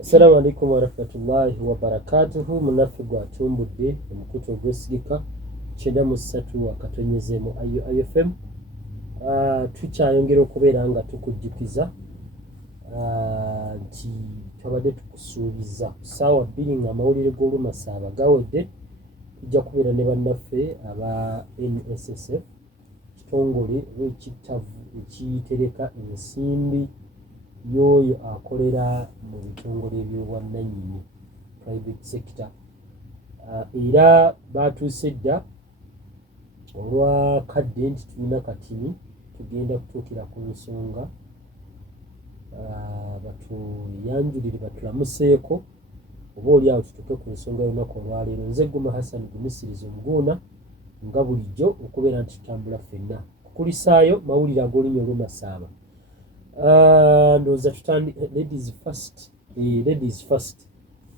Assalamu alaikum wa rahmatullahi wa barakatuhu. Munafi gwa tumbudde omukutu ogw'esirika 93 akatonyezemu IFM. Tukyayongera okubeera nga tukujjukiza nti twabadde tukusuubiza ssaawa 2 ng'amawulire g'Olumasaba gawedde tujja kubeera ne bannaffe aba NSSF kitongole w'ekittavu ekitereka ensimbi y'oyo akolera mu bitongole by'obwannannyini private sector. Era baatuuse dda olwakadde nti tulina katini tugenda kutuukira ku nsonga batuyanjulire batulamuseeko oba oli awo tutuuke ku nsonga y'olunaku olwaleero. Nze Guma Hassan Gumisiriza Omuguuna nga bulijjo okubeera nti tutambula ffenna kukulisaayo mawulire ag'olunnya Olumasaba. Ndowooza ladies first. Ladies first.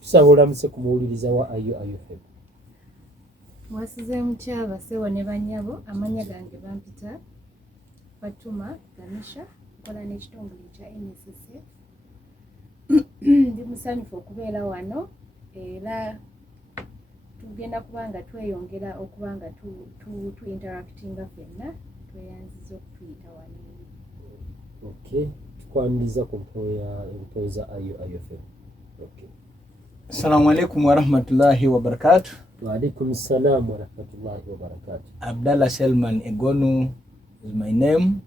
Tusaba olamuse ku muwuliriza wa IFM. Mwasize mutya abasewo ne bannyabo, amannya gange bampita Fatuma Ganisha, nkola n'ekitongole kya NSSF. Ndi musanyufu okubeera wano era tugenda kuba nga tweyongera okuba nga tu-interactinga ffenna, tweyanziza okutuyita wano. Okay, tukwaniriza ku empoyo za IFM. Okay. Assalamu alaikum wa rahmatullahi wa barakatuh. Wa alaikum salam wa rahmatullahi wa barakatuh. Abdallah Selman Egonu is my name.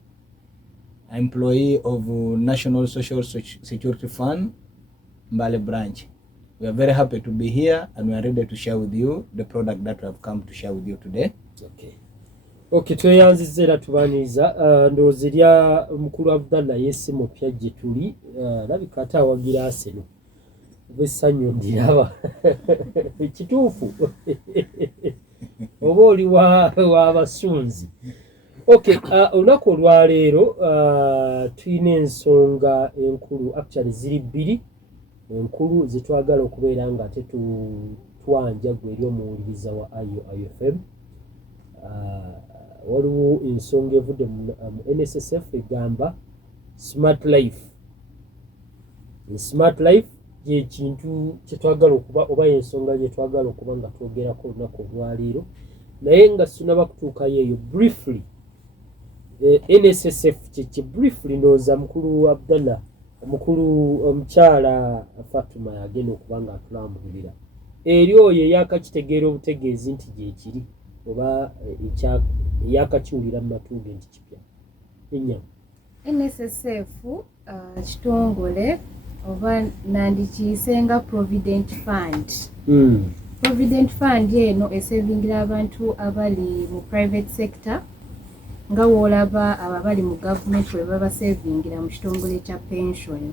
I'm employee of National Social Security Fund, Mbale branch. We are very happy to be here and we are ready to share with you the product that we have come to share with you today. Okay, tweyanziza era tubaniriza ndowooza erya mukulu Abdallah yesi mupya gye tuli labika ate awagira Arsenal oba essanyu ndiraba kituufu oba oli w'abasunzi. Okay, olunaku olwaleero tulina ensonga enkulu, actually ziri bbiri enkulu zetwagala okubeera nga ate twanja gwe eri omuwuliriza wa IFM. Waliwo ensonga evudde mu NSSF egamba Smart Life. Smart Life y'ekintu kyetwagala okuba oba ensonga gyetwagala okuba nga twogerako olunaku olwaleero, naye nga sinaba kutuukayo eyo briefly. NSSF kyeki briefly ndowooza mukulu Abdallah mukulu omukyala Fatuma yagenda okuba nga atulambulira eri oyo eyakakitegeera obutegeezi nti gyekiri oba eyakakiwulira mu matu ge nti kipya. Ennyama NSSF kitongole oba nandikiyisenga Provident Fund. Provident Fund eno esevingira abantu abali mu private sector nga woolaba abali mu government we baba sevingira mu kitongole kya pension.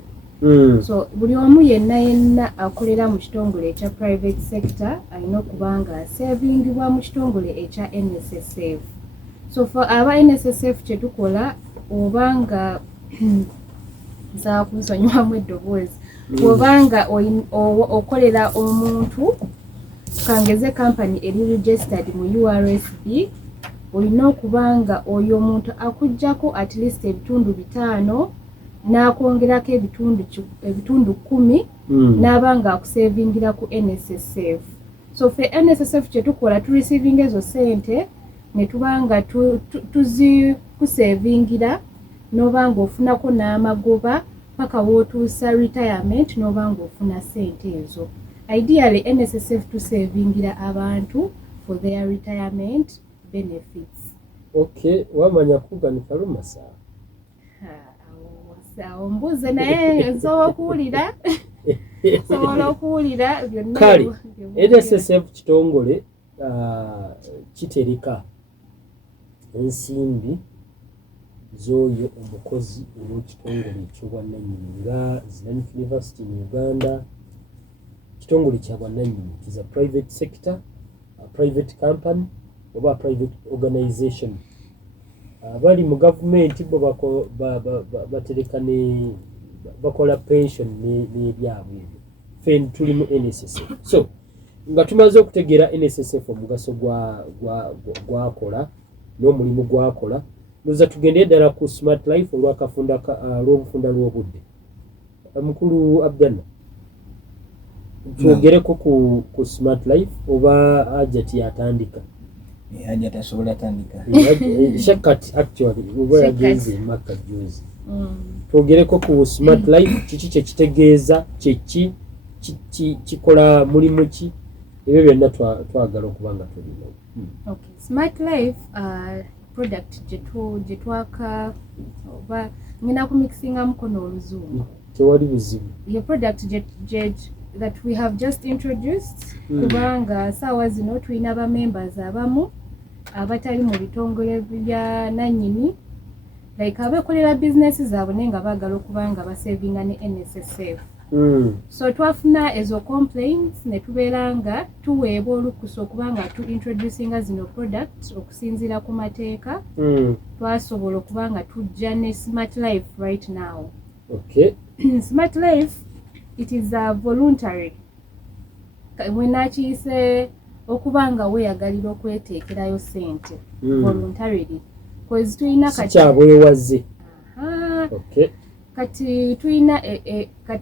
So buli omu yenna akolera mu kitongole ekya private sector alina okuba nga asevingibwa mu kitongole ekya NSSF. So for aba NSSF kyetukola oba nga nza kunsonyiwamu eddoboozi oba nga okolera omuntu kangeze company eri registered mu URSB, olina okuba nga oyo omuntu akuggyako at least ebitundu 5 n'akwongerako ebitundu 10 n'aba nga akusevingira ku NSSF. So fe NSSF kyetukola tureceiving ezo sente ne tuba nga tuzikusevingira n'oba nga ofunako n'amagoba paka wootuusa retirement n'oba nga ofuna sente ezo. Ideally NSSF tusevingira abantu for their retirement benefits. Okay, wamanya kuganika Lumasaba? Awo mbuze naye nsobola okuwulira byonna. Kale NSSF kitongole kitereka ensimbi z'oyo omukozi olw'ekitongole eky'obwannannyini nga Islamic University mu Uganda. Kitongole kya bwannannyini, it is a private sector, a private company oba private organization. Bali mu gavumenti bo batereka ne bakola pension n'ebyabwe ebyo. Ffe tuli mu NSSF. So nga tumaze okutegeera NSSF omugaso gwakola n'omulimu gwakola, ndoza tugende ddala ku Smart Life olw'obufunda lw'obudde. Mukulu Abdallah, twogereko ku smart life oba ajati yatandika ajati asobola atandika shekat actually oba yagenze maka juzi twogereko ku smart life kiki kyekitegeeza kyeki kikola mulimu ki ebyo byonna twagala okuba nga tulina. Okay. Smart life product gye twaka oba ngina kumixinga mukono oluzungu tewali buzibu your product that we have just introduced kubanga saawa zino tulina ba members abamu abatali mu bitongole bya nannyini like abekolera business zaabwe naye nga baagala okuba nga basavinga ne NSSF. So twafuna ezo complaints ne tubeera nga tuweebwa olukusa okuba nga introducinga zino products okusinziira ku mateeka twasobola okuba nga tujja ne smart life right now. Okay. Smart life, it is voluntary. Mwenakiyise okuba nga weeyagalira okweteekerayo ssente voluntarily. Cause tulina kyabwewaze. Okay. Kati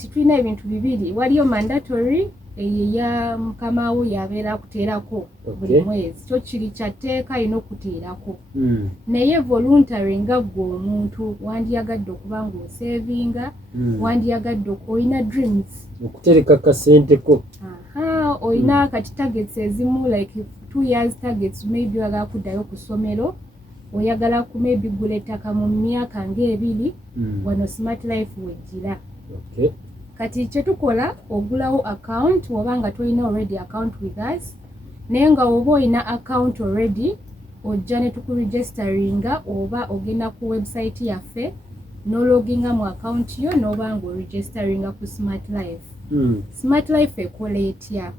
tulina ebintu bibiri. Waliyo mandatory eya mukamawo yabeera akuteerako buli mwezi. Kyo kiri kyatteeka alina okuteerako. Naye voluntary nga ggwe omuntu wandiyagadde okuba ng'osevinga, wandiyagadde olina dreams. Okutereka kasenteko. Olina kati targets ezimu like 2 years targets maybe oyagala kuddayo ku ssomero. Oyagala ku maybe gula ettaka mu myaka ng'ebiri wano smart life wejjira. Okay. Kati kye tukola ogulawo account oba nga tolina already account with us naye nga oba olina account already ojja ne tukuregisteringa oba ogenda ku website yaffe n'ologinga mu account yo n'oba nga oregisteringa ku smart life. Smart life ekola etya?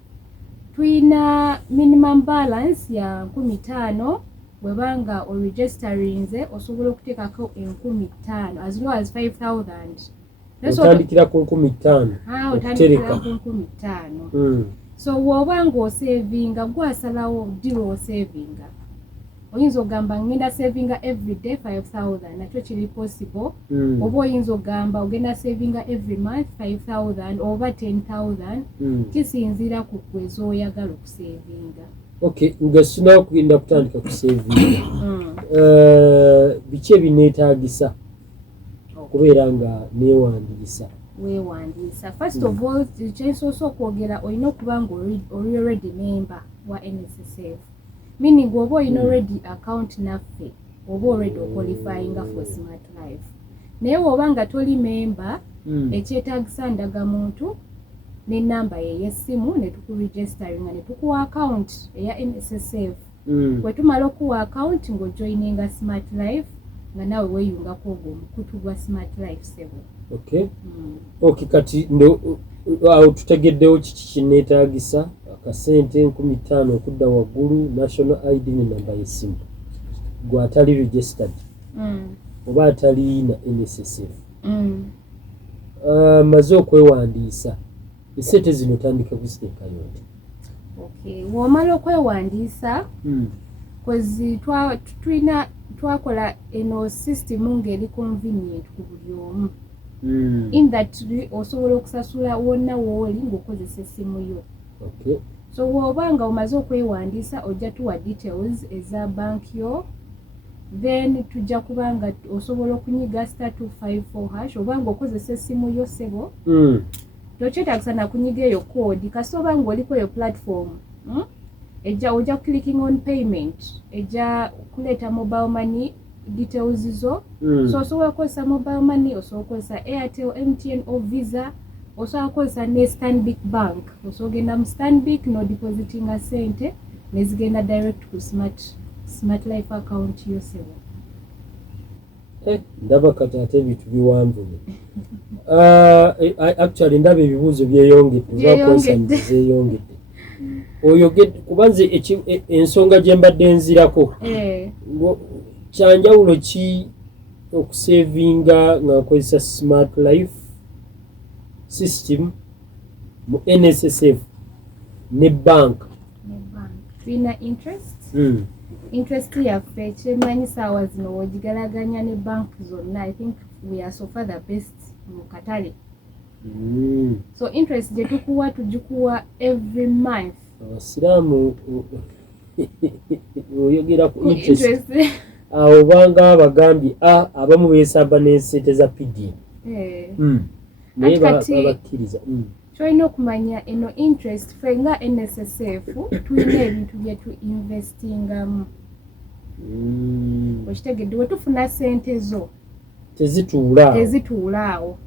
Tulina minimum balance ya 5,000 bwebanga oregisterinze osobola okuteekako 5,000 as low as 5,000. Otandikira ku 5,000. Otandikira ku 5,000. So bw'oba ng'osevinga gwasalawo ddi osevinga. Oyinza ogamba ngenda sevinga every day 5,000 nakyo kiri possible. Oba oyinza ogamba ogenda sevinga every month 5,000 oba 10,000 kisinziira ku kwezi oyagala okusevinga. Okay, nga sinawo kugenda kutandika kusevinga. Biki ebineetaagisa okubeera nga neewandiisa? Weewandiisa. First of all, kyensoose okwogera olina okuba nga oli already member wa NSSF. Meaning oba olina already account naffe oba already oqualifyinga for smart life. Naye oba nga toli member ekyetaagisa ndagamuntu n'ennamba ye y'essimu ne tukuregisteringa ne tukuwa account eya NSSF. Bwe tumala okuwa account ng'ojoininga smart life nga nawe weeyungako ogwo omukutu gwa smart life sebo. Okay. Okay, kati awo tutegeddewo kiki kineetaagisa akasente 5,000 okudda waggulu, national ID ne namba y'essimu. Gwe atali registered oba atali na NSSF. Maze okwewandiisa esente zino otandika kuziteekayo nti? Okay, w'omala okwewandiisa kwezi twakola eno system ng'eri convenient ku buli omu. In that osobola okusasula wonna w'oli ng'okozesa essimu yo. Okay. So bw'oba nga omaze okwewandiisa ojja tuwa details eza bank yo, then tujja kuba nga osobola okunyiga *254# oba ng'okozesa essimu yo ssebo. Tokyetaagisa na kunyiga eyo code kasi oba ng'oliko eyo platform ojja clicking on payment ejja kuleeta mobile money details zo. So osobola kukozesa mobile money, osobola kukozesa Airtel, MTN or Visa, osobola kukozesa ne Stanbic Bank. Osobola genda mu Stanbic no depositinga sente ne zigenda direct ku smart life account yo sebo. Ndaba kati ate ebintu biwanvule. Actually ndaba ebibuuzo byeyongedde zeeyongedde. Oyogedde kubanze ensonga gye mbadde nzirako. Kyanjawulo ki okusevinga nga nkozesa smart life system mu NSSF ne bank? Tulina interest. Interest yaffe kyemanyi saawa zino wogigalaganya ne bank zonna. I think we are so far the best mu katale. So interest gye tukuwa tugikuwa every month. Abasiraamu oyogera ku interest awo banga abagambye abamu beesamba n'ensente za PDM naye babakkiriza. Kyolina okumanya eno interest ffe nga NSSF tulina ebintu bye tu investingamu. Okitegedde we tufuna ssente zo tezituulaawo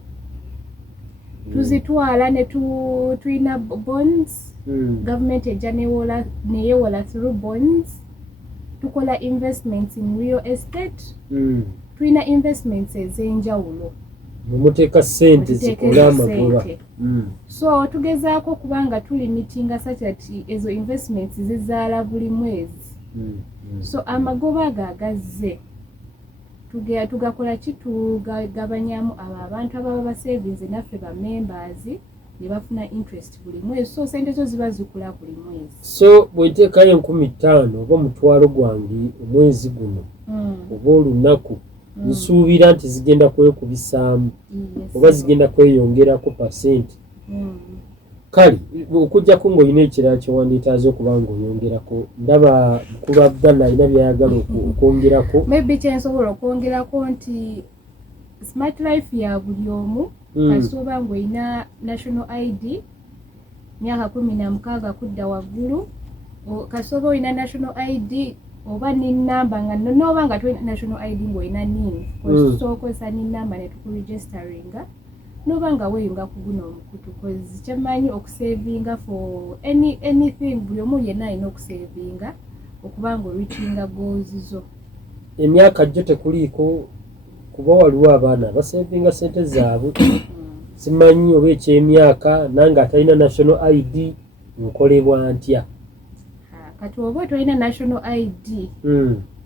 tuzitwala ne tulina bonds. Government ejja neyewola through bonds. Tukola investments in real estate. Tulina investments ez'enjawulo. Muteeka ssente zikola amagoba. So tugezaako kubanga tulimitinga such that ezo investments zizaala buli mwezi. So amagoba gagazze tugakola ki tugabanyaamu abo abantu ababa basevinze naffe ba members ne bafuna interest buli mwezi. So sente zo ziba zikula buli mwezi. So bw'oteekayo 50,000 oba omutwalo gwange omwezi guno oba olunaku nsuubira nti zigenda kwekubisaamu oba zigenda kweyongerako pasenti. Kale okujjako ng'olina ekirala kyewandiitaaze okuba ng'oyongerako. Ndaba mukulu Abdallah alina by'ayagala okwongerako. Maybe kyensobola okwongerako nti smart life ya buli omu. Kasooba ng'olina national ID myaka 16 kudda waggulu. Kasooba olina national ID oba ninamba nga noba nga tulina national ID ng'olina NIN. Osookozesa ninamba ne tukuregisteringa. Noba nga weeyunga ku guno omukutu cause kyemanyi okusavinga for anything buli omu yenna alina okusavinga okuba ng'oreachinga goals zo. Emyaka gyo tekuliiko kuba waliwo abaana abasavinga ssente zaabwe. Simanyi oba ekyemyaka nange atalina national ID nkolebwa ntya. Kati oba tolina national ID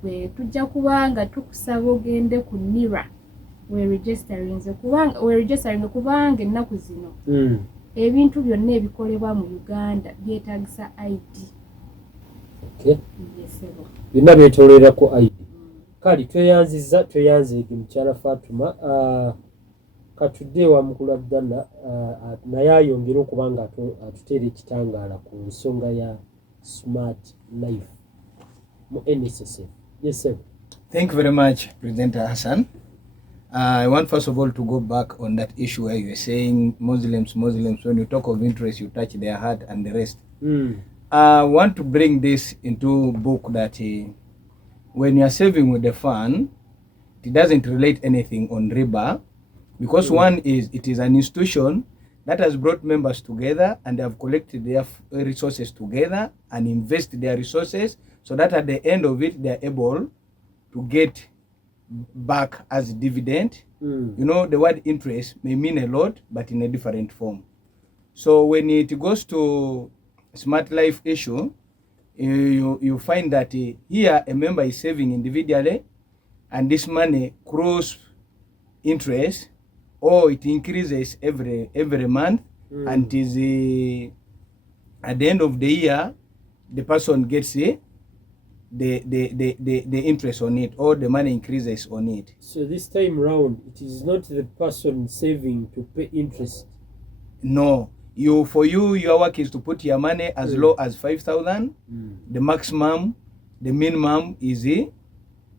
bwe tujja kubanga tukusaba ogende ku NIRA weregistering kubanga ennaku zino ebintu byonna ebikolebwa mu Uganda byetaagisa ID. Byonna byetolerako ID. Kale tweyanzige mukyala Fatuma. Katudde wa mukulu Abdallah naye ayongera okuba nga atuteera ekitangaala ku nsonga ya smart life mu NSSF. Yes, sir. Thank you very much, Presenter Hassan. I want first of all to go back on that issue where you were saying Muslims, when you talk of interest, you touch their heart and the rest. I want to bring this into book that when you are saving with the fund, it doesn't relate anything on riba, because one is, it is an institution that has brought members together and they have collected their resources together and invest their resources so that at the end of it, they are able to get back as dividend. You know, the word interest may mean a lot, but in a different form. So when it goes to smart life issue, you find that here a member is saving individually, and this money accrues interest, or it increases every month, and is at the end of the year, the person gets the interest on it, or the money increases on it. So this time round, it is not the person saving to pay interest. No, your work is to put your money as low as 5,000. The maximum, the minimum is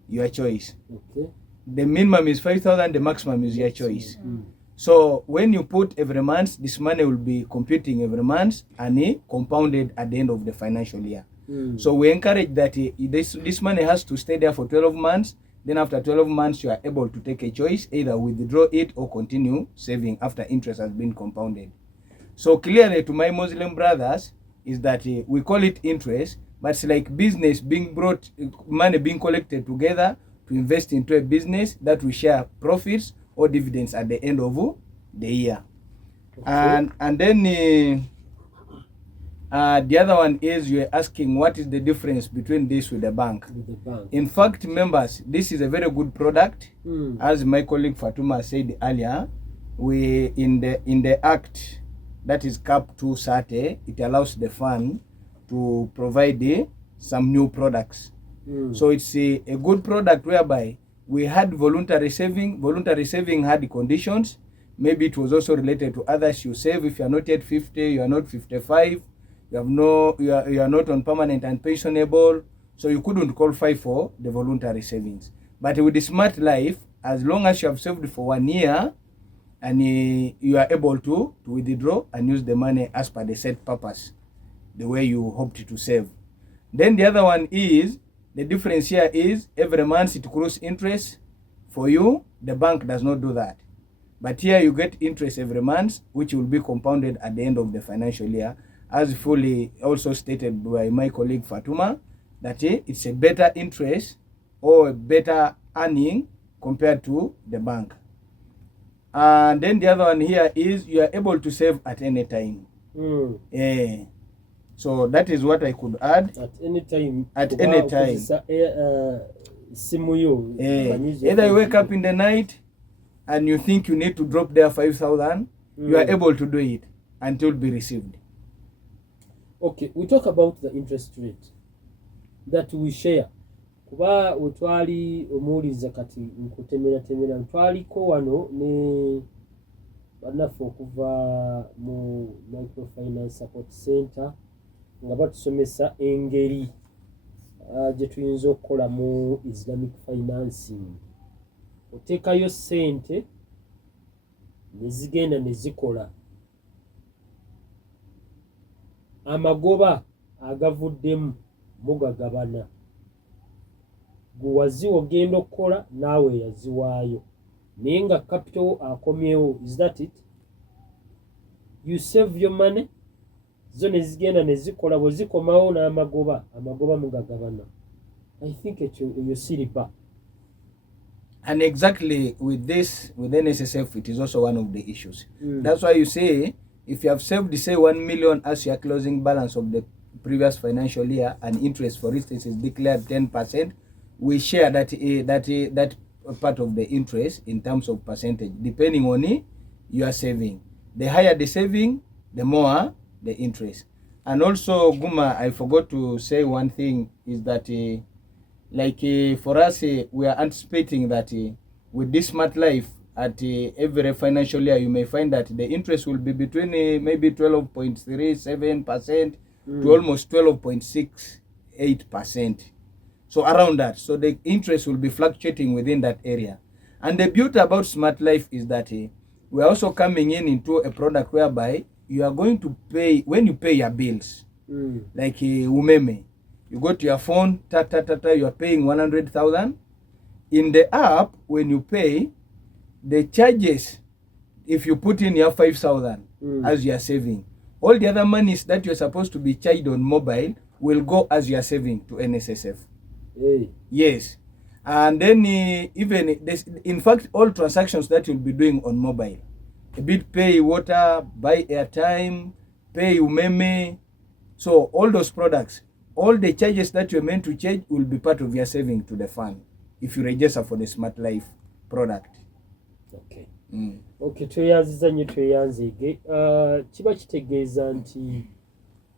your choice. Okay. The minimum is 5,000. The maximum is your choice. So when you put every month, this money will be computing every month and compounded at the end of the financial year. So we encourage that this money has to stay there for 12 months. Then after 12 months, you are able to take a choice, either withdraw it or continue saving after interest has been compounded. So clearly to my Muslim brothers is that we call it interest, but it's like business being brought, money being collected together to invest into a business that we share profits or dividends at the end of the year. Okay. And then the other one is you're asking what is the difference between this with the bank. In fact, members, this is a very good product. As my colleague Fatuma said earlier, we in the act that is Cap 230, it allows the fund to provide some new products. So it's a good product whereby we had voluntary saving. Voluntary saving had conditions. maybe it was also related to others you save. If you are not yet 50, you are not 55, you are not on permanent and pensionable, so you couldn't qualify for the voluntary savings. But with the Smart Life, as long as you have saved for 1 year, and you are able to withdraw and use the money as per the set purpose, the way you hoped to save. Then the other one is, the difference here is every month it accrues interest. For you, the bank does not do that. But here you get interest every month, which will be compounded at the end of the financial year, as fully also stated by my colleague Fatuma, that it's a better interest or a better earning compared to the bank. And then the other one here is you are able to save at any time. So that is what I could add. At any time. At any time. Either you wake up in the night and you think you need to drop there 5,000, you are able to do it until be received. Okay, we talk about the interest rate that we share. Kuba utwali omuliza kati nkutemera twaliko wano ne banafu okuva mu microfinance support center nga batusomesa engeri gye tuyinza okukola mu Islamic financing. Oteekayo ssente ne zigenda ne zikola amagoba agavuddemu mugagabana. Guwazi ogenda okukola naawe yaziwaayo naye nga capital akomyewo. Is that it? You save your money, zo ne zigenda ne zikola, bwe zikomawo n'amagoba mugagabana. I think eyo siriba. And exactly with this, with NSSF, it is also one of the issues. That's why you say, if you have saved, say, 1 million as your closing balance of the previous financial year, and interest, for instance, is declared 10%, we share that part of the interest in terms of percentage, depending on your saving. The higher the saving, the more the interest. And also, Guma, I forgot to say one thing, is that for us, we are anticipating that with this Smart Life, at every financial year, you may find that the interest will be between maybe 12.37% to almost 12.68%. So around that. So the interest will be fluctuating within that area. And the beauty about Smart Life is that we are also coming into a product whereby you are going to pay, when you pay your bills, like umeme, you go to your phone, you are paying 100,000. In the app, when you pay, the charges, if you put in your 5,000 as you are saving, all the other monies that you're supposed to be charged on mobile will go as you are saving to NSSF. Yes. And then even this, in fact, all transactions that you'll be doing on mobile, a bit pay water, buy airtime, pay umeme, so all those products, all the charges that you're meant to charge will be part of your saving to the fund if you register for the Smart Life product. Okay. Okay, tweyanziza nnyo tweyanzige. Kiba kitegeeza nti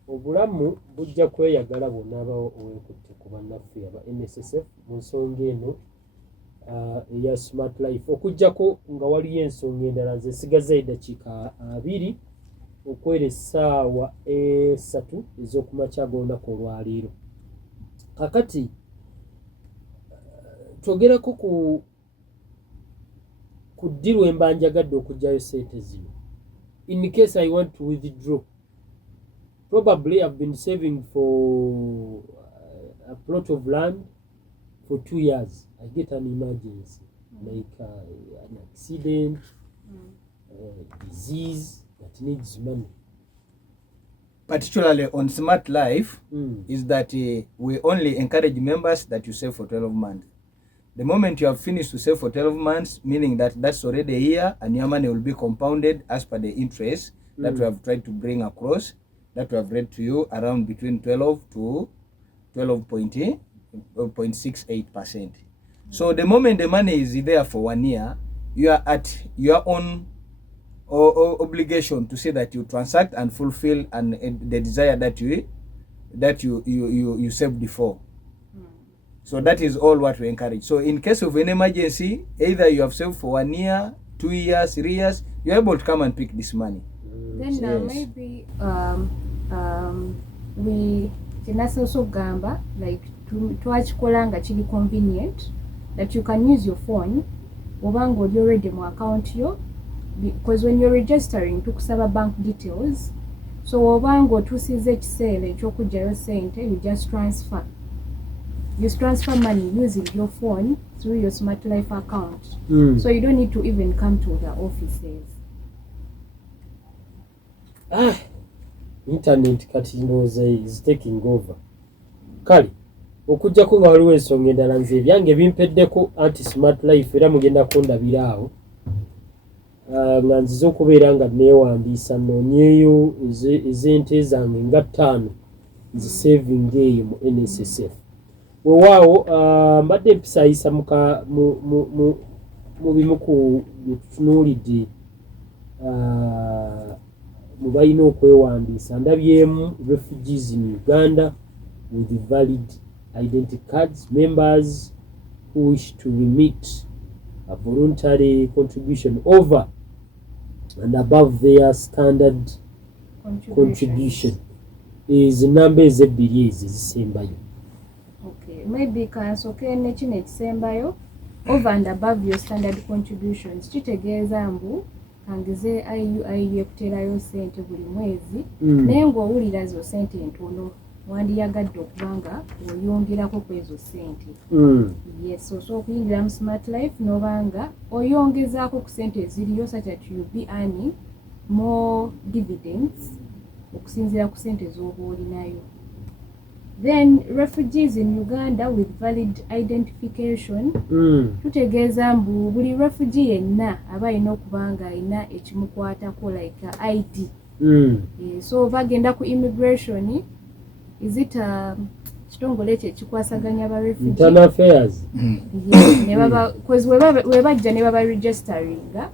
obulamu bujja kweyagala bwonna aba owekutte ku bannaffe aba NSSF mu nsonga eno eya Smart Life, okuggyako nga waliyo ensonga endala nze sigaza eddakiika 2 okwera essaawa 3 ez'okumakya g'olunaku olwaleero. Kakati twogerako ku ddi lwe mba njagadde okuggyayo ssente zino. In case I want to withdraw, probably I've been saving for a plot of land for 2 years. I get an emergency, like an accident, disease that needs money. Particularly on Smart Life, is that we only encourage members that you save for 12 months. The moment you have finished to save for 12 months, meaning that that's already a year, and your money will be compounded as per the interest that we have tried to bring across, that we have read to you, around between 12 to 12.68%. So the moment the money is there for 1 year, you are at your own obligation to say that you transact and fulfill and the desire that you saved before. So that is all what we encourage. So in case of an emergency, either you have saved for 1 year, 2 years, 3 years, you're able to come and pick this money. Then Yes. maybe we kinasa also gamba like twakikola nga kiri convenient that you can use your phone obanga oli already mu account yo, because when you're registering tukusaba bank details, so obanga otusize ekiseera ekyokugyayo sente, you just transfer money using your phone through your SmartLife account. So you don't need to even come to the offices. Internet kati ndowooza is taking over. Kale okujjako nga waliwo ensonga endala nze ebyange bimpeddeko anti SmartLife era mugenda kundabira awo nga nziza okubeera nga neewandiisa noonyeeyo ez'ente zange nga 5 nzisaving eyo mu NSSF. Weewaawo mbadde mpisaayisa mu bimu ku byetutunuulidde mu balina okwewandiisa. Ndabyemu refugees in Uganda with valid identity cards, members who wish to remit a voluntary contribution over and above their standard contribution is number ezebbiri ezo ezisembayo. Okay, maybe kansoke nekino ekisembayo over and above your standard contributions. Kitegeeza mbu kangize IUI yekuterayo sente buli mwezi naye ng'owulira zo sente entono wandiyagadde okubanga oyongerako ku ezo sente. Yes, so okuyingira mu SmartLife n'obanga oyongezaako ku sente eziriyo such that you be earning more dividends okusinziira ku sente z'oba olinayo. Then refugees in Uganda with valid identification, tutegeeza mbu buli refugee yenna aba alina okuba nga alina ekimukwatako like ID. So bagenda ku immigration, is it kitongole ekyo ekikwasaganya aba refugee internal affairs. Because webajja ne baba registeringa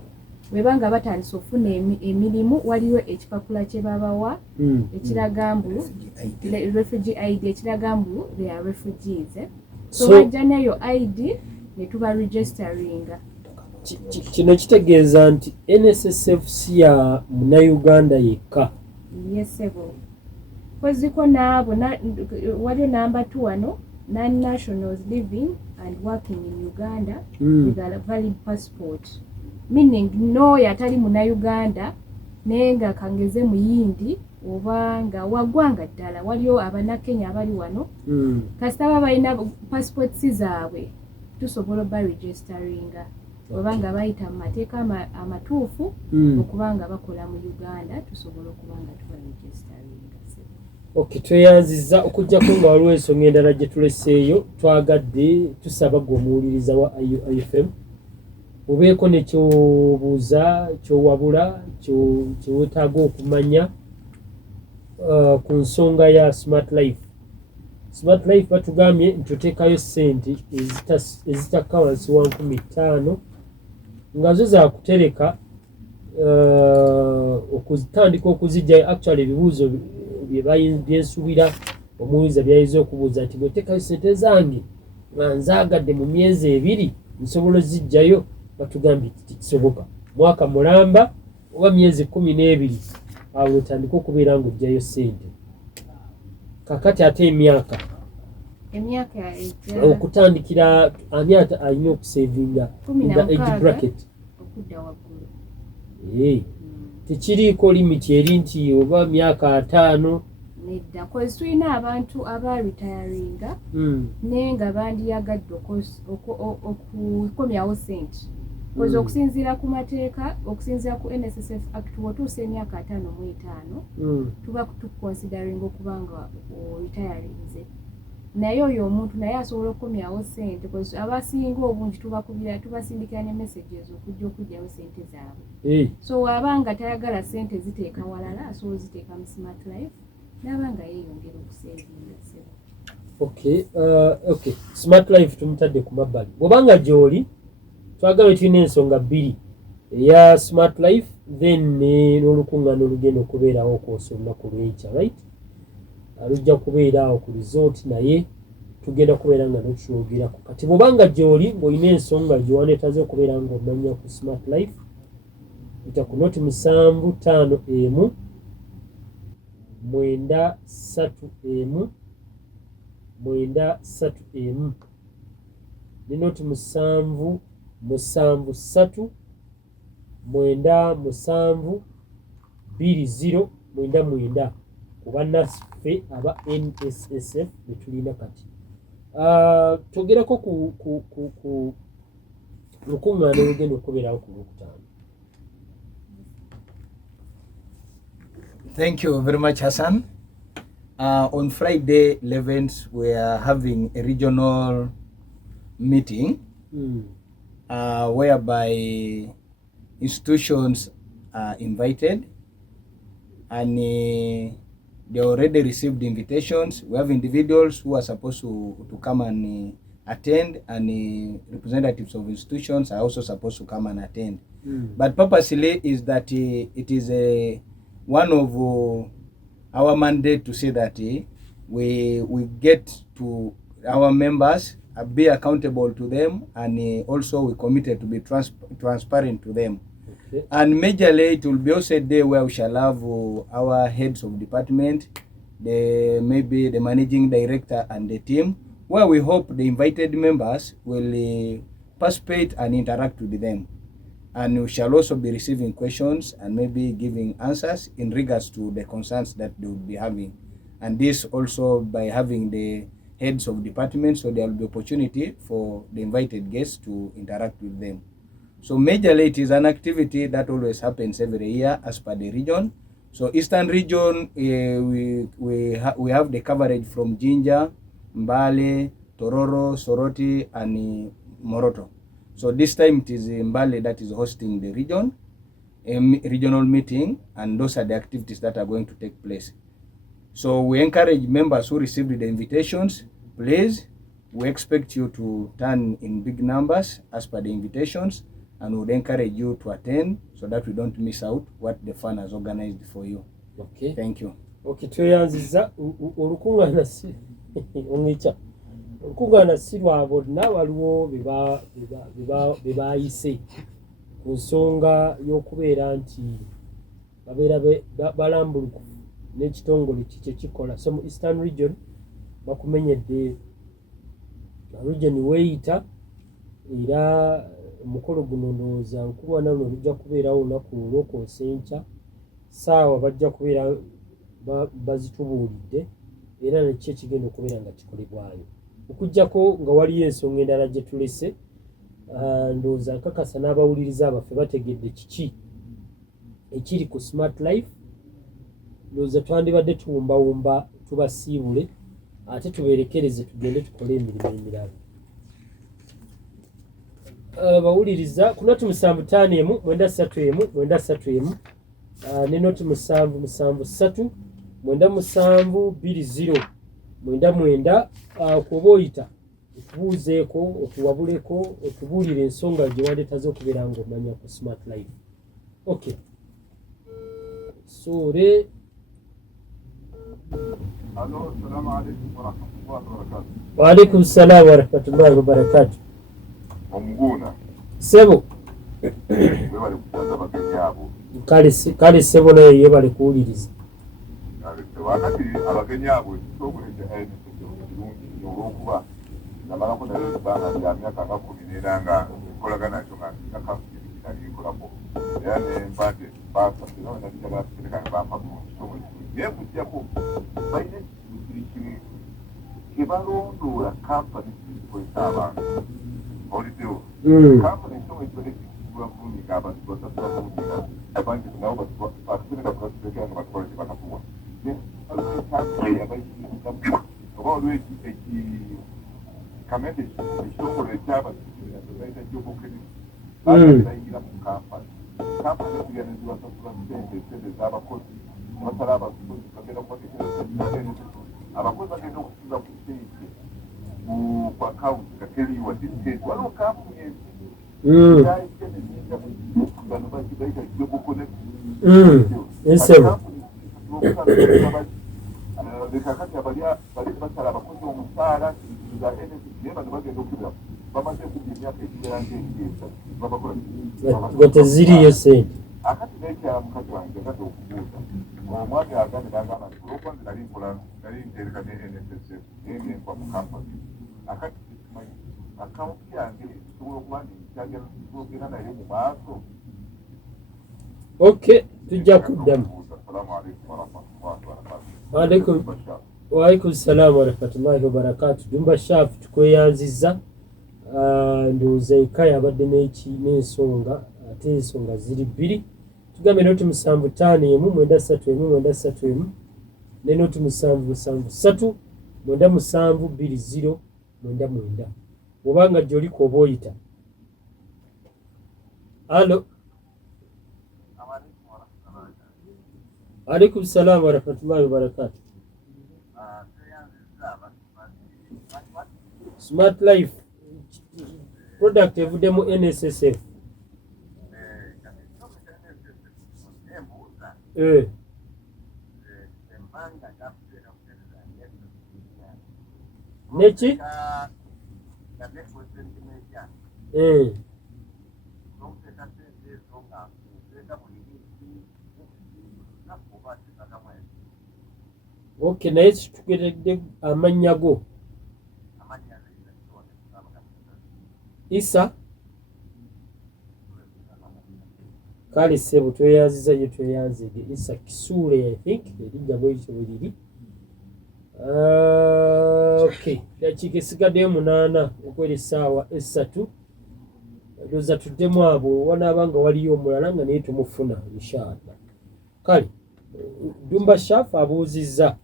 webanga batandise okufuna emirimu waliwo ekipapula kye babawa ekiraga mbu refugee ID ekiraga mbu they are refugees. So bajja neyo ID ne tuba registeringa. Kino kitegeeza nti NSSF si ya Munnayuganda yekka. Yes, sebo. Kweziko nabo waliyo number 2 wano non-nationals living and working in Uganda with a valid passport. Meaning no yatali Munnayuganda naye nga kangeze muyindi oba nga waggwanga ddala waliyo Abannakenya abali wano kasita baba balina passports zaabwe tusobola ba registeringa oba nga bayita mu mateeka amatuufu okubanga bakola mu Uganda tusobola okubanga tuba registeringa. Okay, tweyanziza okujjako nga waliwo ensonga endala gye tuleseeyo twagadde tusaba gw'omuwuliriza wa IUFM obeeko ne kyobuuza kyowabula kyewetaaga okumanya ku nsonga ya SmartLife. SmartLife batugambye ntuteekayo ssente ezitakka wansi wa 15,000 nga zo zaakutereka okutandika okuzijjayo. Actually ebibuuzo byensuubira omuwuliza byayinza okubuuza nti bweteekayo ssente zange nga nzaagadde mu myezi 2 nsobola zijjayo, batugambye kisoboka mwaka mulamba oba myezi 12 awo otandika okubeera ng'ojjayo ssente. Kakati ate emyaka okutandikira ani alina okusevinga nga age bracket okudda waggulu. Tekiriiko limiti eri nti oba myaka 5 nedda cause tulina abantu aba retiringa naye nga bandiyagadde okukomyawo sente cause okusinziira ku mateeka okusinziira ku NSSF Act wotuusa emyaka 55 tuba tukonsideringa okuba nga retirinze naye oyo omuntu naye asobola okukomyawo sente cause abasinga obungi tubasindikira ne messages okujjayo sente zaabwe. So wabanga tayagala sente ziteeka walala asobola ziteeka mu SmartLife nabanga yeeyongera okusevinga. Okay, SmartLife tumutadde ku mabbali. Bw'obanga gy'oli twagala tulina ensonga 2 eya SmartLife then n'olukuŋŋaana olugenda okubeerawo okwosa olunaku lw'enkya, right? Alujja kubeeraawo ku resort naye tugenda kubeera nga nekyogerako. Kati bw'obanga gy'oli ng'olina ensonga gye waneetaze okubeera ng'omanya ku SmartLife ita ku noti 751 931 931 ne noti 773 997 20 99 kuba naffe aba NSSF betulina kati twogerako ku lukungaana olugenda okubeerawo ku Lwokutaano. Thank you very much, Hassan. On Friday 11th, we are having a regional meeting whereby institutions are invited, and they already received invitations. We have individuals who are supposed to come and attend, and representatives of institutions are also supposed to come and attend. But purposely is that it is one of our mandate to say that we get to our members, be accountable to them, and also we committed to be transparent to them. Okay. And majorly it will be also a day where we shall have our heads of department, maybe the managing director and the team, where we hope the invited members will participate and interact with them. And we shall also be receiving questions and maybe giving answers in regards to the concerns that they would be having. And this also by having the heads of departments, so there will be opportunity for the invited guests to interact with them. So majorly it is an activity that always happens every year as per the region. So Eastern region, we have the coverage from Jinja, Mbale, Tororo, Soroti, and Moroto. So this time it is Mbale that is hosting the region, a regional meeting, and those are the activities that are going to take place. So we encourage members who received the invitations, please, we expect you to turn in big numbers as per the invitations, and would encourage you to attend so that we don't miss out what the fund has organized for you. Okay. Thank you. Okay, tweyanziza olukungaana si ongicha. Olukungaana si lwa bonna, waliwo bebayise ku nsonga y'okubeera nti babeera balambulukufu n'ekitongole kye kikola. So mu Eastern region bakumenyedde region weeyita, era omukolo guno ndowooza nkubaana luno lujja kubeerawo olunaku olw'okwosenkya, saawa bajja kubeera bazitubuulidde, era nekyo ekigenda okubeera nga kikolebwayo. Okuggyako nga waliyo ensonga endala gye tulese, ndowooza nkakasa n'abawuliriza abaffe bategedde kiki ekiri ku Smart Life. Ndowooza twandibadde tuwumbawumba tubasiibule, ate tubeerekereze tugende tukole emirimu emirala. Bawuliriza ku noti 751 931 931 ne noti 773 997 20 99 kuba oyita okubuuzeeko, otuwabuleko, otubuulire ensonga gye wandeetaze okubeera ng'omanya ku Smart Life. Okay. Sore. Hello, assalamu alaikum wa rahmatullahi wa barakatuh. Wa alaikum salam wa rahmatullahi wa barakatuh. Omuguna. Sebo. Webale kutanza bagenyi abo. Kale sebo naye yebale kuwuliriza. Wakati abagenyi abo ekitongole kya kirungi olw'okuba namalako naye ebbanga lya myaka nga 10 era nga nkolagana nakyo nga kampuni nalikolako era nempate basasira nalitaga kutereka bampa ku kitongole naye kujjako balina ekiri kimu kebalondoola kampani zikozesa abantu oliddewo kampani ekitongole kibadekikibwa bulungi abantu basasira bulungi abangi nabo batutereka kubatekera nga batwala tebakafuwa oba olweki kamete ekitongole ekyabasiira baita kyobukeni bayingira mu kampani ekiga nezibasasula sente z'abakozi basala abakozi bagenda kubatekereza abakozi bagenda okusiba ku sente ku akawunti kateriwa disente waliwo kampuni bano baita jobukonekti lekakati bali basala abakozi omusaala za NSSF bano bagenda okubira bamaze kubya emyaka egigera ng'egiesa babakola nga teziriyo sente akati nekyala mukazi wange gatya okubuuza omwami agambye n'agamba nti olwokuba nze nali ntereka ne NSSF naye nenkwa mu kampani akati tekimanyi akawunti yange esobola okuba nti nkyagenda ogenda naye mu maaso. Okay, tujja kuddamu. Waalaikum salaam warahmatullahi wabarakatuh. Dumba Shafu tukweyanziza. Ndowooza eka yabadde n'ensonga ate ensonga ziri bbiri. Tugambe noti 7551931931 ne noti 7737972099. Bw'obanga gy'oliko oba oyita. Alo. Alaikum salaam warahmatullahi wabarakatuh. SmartLife product evudde mu NSSF. Neki? Okay, naye situgeredde amannya go. Isa kale sebo tweyanziza ye tweyanzige Isa Kisuule I think erinnya bwekyo bweriri. Okay, dakiika esigaddeyo 8 okwera essaawa 3. Ndowooza tuddemu abo wanaabanga waliyo omulala nga naye tumufuna inshallah. Kale Dumba Shafu abuuzizza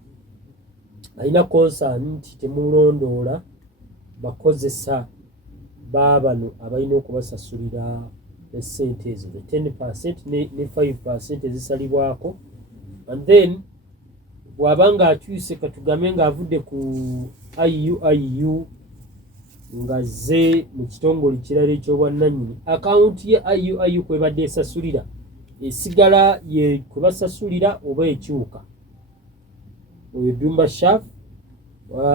alina concern nti temulondoola bakozesa baabano abalina okubasasulira esente ezo 10% ne 5% ezisalibwako, and then bw'abanga akyuse katugambe ng'avudde ku IU nga zze mu kitongole kirala eky'obwannannyini akawunti ye IU kwebadde esasulira esigala ye kwebasasulira oba ekyuka. Oyo Dumba Shafu.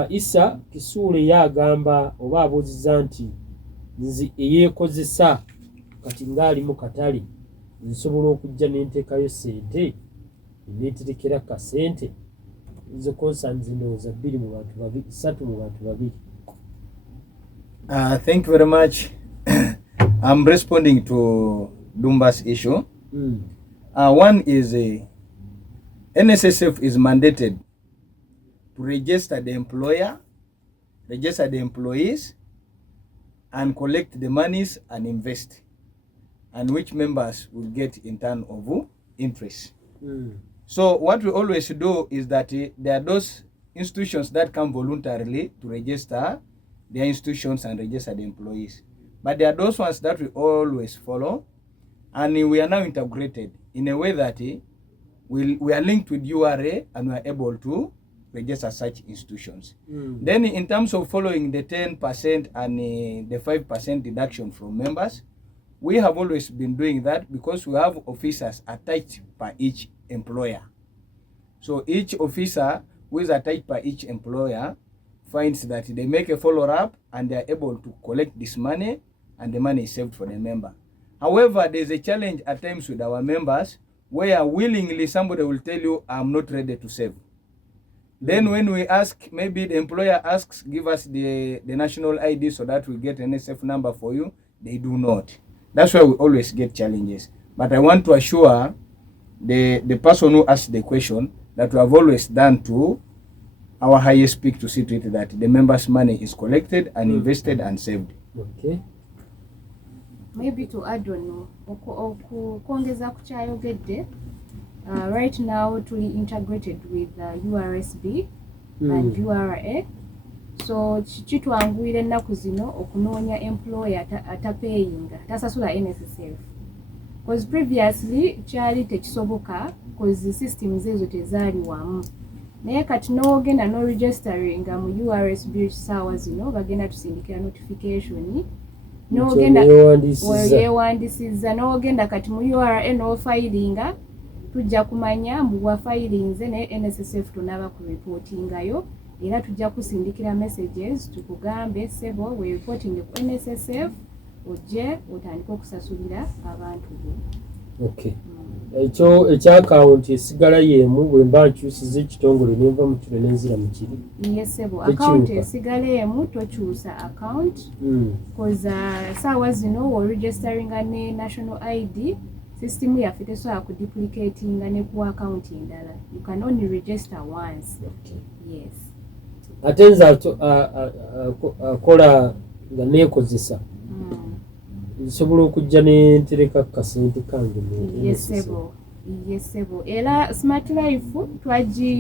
Isa Kisuule yagamba oba abuuzizza nti nzi eyeekozesa kati ng'ali mu katale nsobola okujja n'enteekayo sente neeterekera kasente. Izo concerns ndowooza 3 mu bantu babiri. Thank you very much. I'm responding to Dumba's issue. One is NSSF is mandated to register the employer, register the employees, and collect the monies and invest, and which members will get in turn of interest. So what we always do is that there are those institutions that come voluntarily to register their institutions and register the employees. But there are those ones that we always follow, and we are now integrated in a way that we are linked with URA and we are able to register such institutions. Then in terms of following the 10% and the 5% deduction from members, we have always been doing that because we have officers attached by each employer. So each officer who is attached by each employer finds that they make a follow-up and they are able to collect this money, and the money is saved for the member. However, there's a challenge at times with our members where willingly somebody will tell you, I'm not ready to save. Then when we ask, maybe the employer asks, give us the national ID so that we get an NSF number for you, they do not. That's why we always get challenges. But I want to assure the person who asked the question that we have always done to our highest peak to see to it that the members' money is collected and invested and saved. Okay. Maybe to add on, kuongeza kuchayogedde, right now tuli integrated with URSB and URA. So kitwangwire ennaku zino okunoonya employer atapayinga tasasula NSSF. Because previously kyali tekisoboka because systems ezo tezaali wamu. Naye kati n'ogenda no registering mu URSB saawa zino bagenda tusindikira notification n'ogenda yeewandisiza n'ogenda kati mu URA n'ofayiringa tujja kumanya mbu wafayirinze ne NSSF tunaaba ku reportingayo era tujja kusindikira messages tukugambe sebo we reporting ku NSSF ojje otandika okusasulira abantu bo. Okay. ekya account esigala yeemu bwe mba nkyusiza ekitongole nenva mu kiro nenzira mu kiri. Yes sebo, account esigala emu tokyusa account because saawa zino wo registeringa ne national ID system yaffe tesobola kuduplicatinga ne ku account endala. You can only register once. Okay. Yes. Ate nze akola nga neekozesa nsobola okujja ne ntereka ku kasente kange mu Yes sebo. Yes sebo. Era SmartLife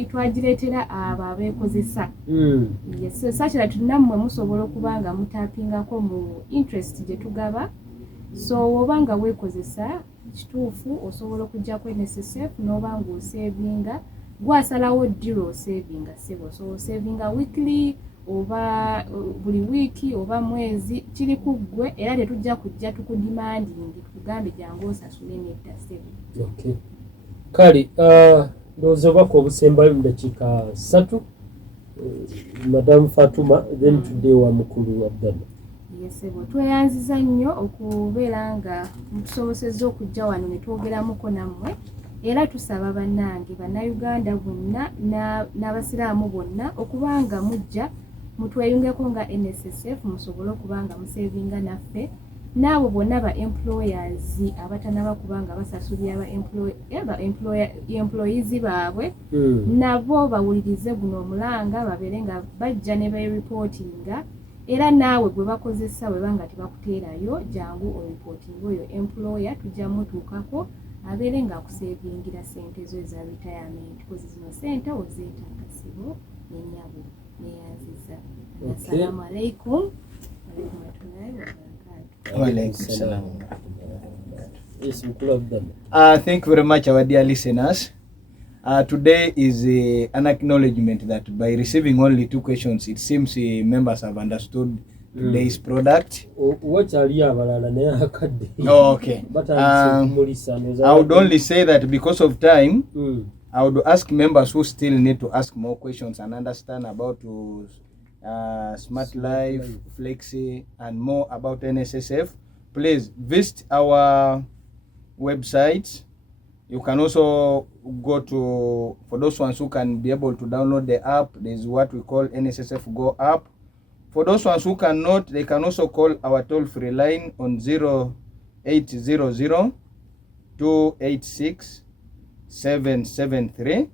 twagireetera abo abeekozesa. Yes, so sakira tunammwe musobola okuba nga mutapingako mu interest gye tugaba. So oba nga weekozesa kituufu osobola okujja ku NSSF n'oba ng'osevinga gwasalawo diro osevinga sebo. So osevinga weekly oba buli wiiki oba mwezi kiri ku ggwe era tetujja kujja tukudimandingi tukugambe jangu osasule nedda sebo. Okay. Kale ndowooza obako obusembayo mu dakiika 3 Madam Fatuma then tudde wa mukulu wa ddala. Yes sebo, tweyanziza nnyo okubeera nga mutusobosezza okujja wano ne twogeramuko nammwe era tusaba bannange bannayuganda bonna n'abasiraamu bonna okuba nga mujja mutweyungeko nga NSSF musobole okuba nga musevinga naffe n'abo bonna ba employers abatanaba kuba nga basasulira employees baabwe nabo bawulirize guno omulanga babeere nga bajja ne bereportinga era naawe gwe bakozesa bwe banga tebakuteerayo jangu oreporting oyo employer tujja mutuukako abeere nga akusevingira sente zo eza retirement kozi zino sente ozeetaaga sibo nenyabo neyanziza. Assalamu alaikum. Yes, mukulu wa ddala. Thank you very much, our dear listeners. Today is an acknowledgement that by receiving only 2 questions, it seems members have understood today's product. Wakyali abalala naye akadde. Okay. I would only say that because of time, I would ask members who still need to ask more questions and understand about SmartLife Flexi and more about NSSF. Please visit our website. You can also go to, for those ones who can be able to download the app, there's what we call NSSF Go app. For those ones who cannot, they can also call our toll-free line on 0800 286 773.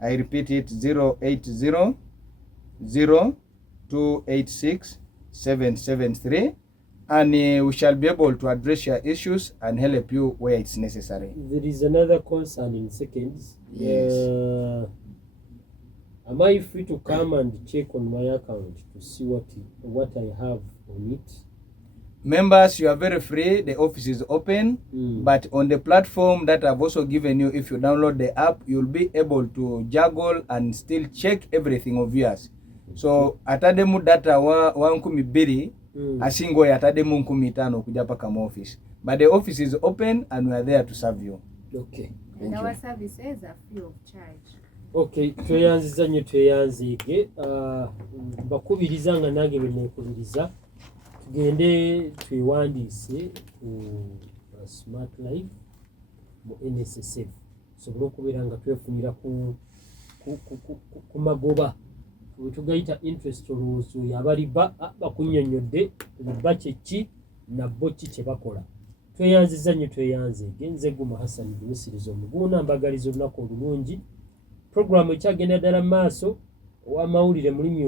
I repeat it, 0800 286 773. And we shall be able to address your issues and help you where it's necessary. There is another concern in seconds. Yes. Am I free to come and check on my account to see what I have on it? Members, you are very free. The office is open. But on the platform that I've also given you, if you download the app, you'll be able to juggle and still check everything of yours. So atademu data wa 12 asingo yatademu 15 kuja paka mu office. But the office is open and we are there to serve you. Okay. And our services are free of charge. Okay, tweyanziza nnyo tweyanziige. Bakubiriza nga nange bwe neekubiriza tugende twewandiise ku SmartLife mu NSSF tusobole okubeera nga twefunira ku magoba tugayita interest olowooza oyo abali bakunnyonnyodde ba kyeki nabbo ki kye bakola. Tweyanziza nnyo tweyanziige. Nze Guma Hassan Misiriza Omuguna mbagaliza olunaku olulungi. Programu ekyagenda ddala mu maaso ow'amawulire mulimi